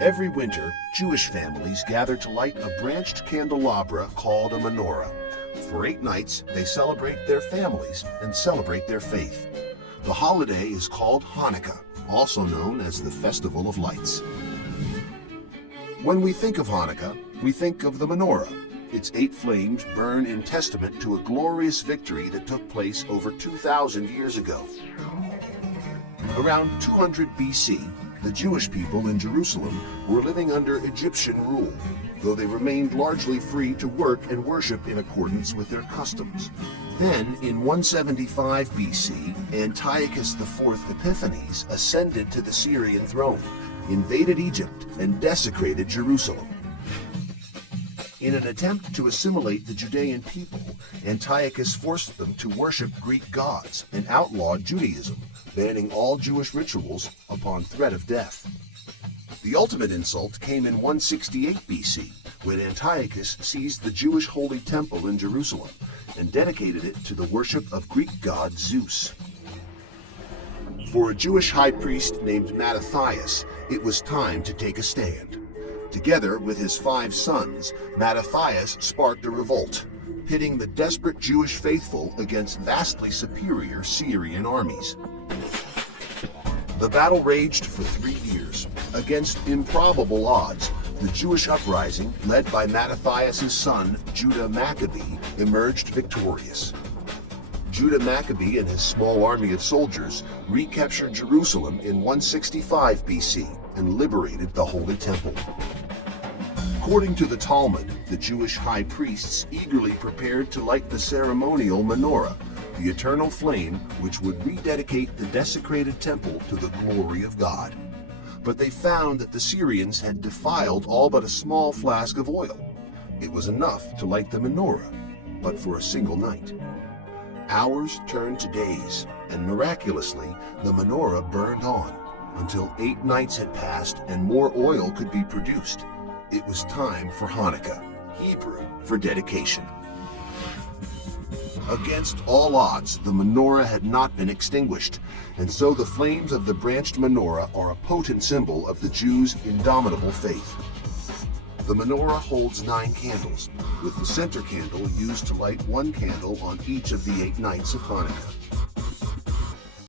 Every winter, Jewish families gather to light a branched candelabra called a menorah. For 8 nights, they celebrate their families and celebrate their faith. The holiday is called Hanukkah, also known as the Festival of Lights. When we think of Hanukkah, we think of the menorah. Its 8 flames burn in testament to a glorious victory that took place over 2,000 years ago. Around 200 BC, the Jewish people in Jerusalem were living under Egyptian rule, though they remained largely free to work and worship in accordance with their customs. Then, in 175 BC, Antiochus IV Epiphanes ascended to the Syrian throne, invaded Egypt, and desecrated Jerusalem. In an attempt to assimilate the Judean people, Antiochus forced them to worship Greek gods and outlawed Judaism, banning all Jewish rituals upon threat of death. The ultimate insult came in 168 BC, when Antiochus seized the Jewish Holy Temple in Jerusalem and dedicated it to the worship of Greek god Zeus. For a Jewish high priest named Mattathias, it was time to take a stand. Together with his 5 sons, Mattathias sparked a revolt, pitting the desperate Jewish faithful against vastly superior Syrian armies. The battle raged for 3 years. Against improbable odds, the Jewish uprising, led by Mattathias' son, Judah Maccabee, emerged victorious. Judah Maccabee and his small army of soldiers recaptured Jerusalem in 165 BC and liberated the Holy Temple. According to the Talmud, the Jewish high priests eagerly prepared to light the ceremonial menorah, the eternal flame which would rededicate the desecrated temple to the glory of God. But they found that the Syrians had defiled all but a small flask of oil. It was enough to light the menorah, but for a single night. Hours turned to days, and miraculously, the menorah burned on, until 8 nights had passed and more oil could be produced. It was time for Hanukkah, Hebrew for dedication. Against all odds, the menorah had not been extinguished, and so the flames of the branched menorah are a potent symbol of the Jews' indomitable faith. The menorah holds 9 candles, with the center candle used to light 1 candle on each of the 8 nights of Hanukkah.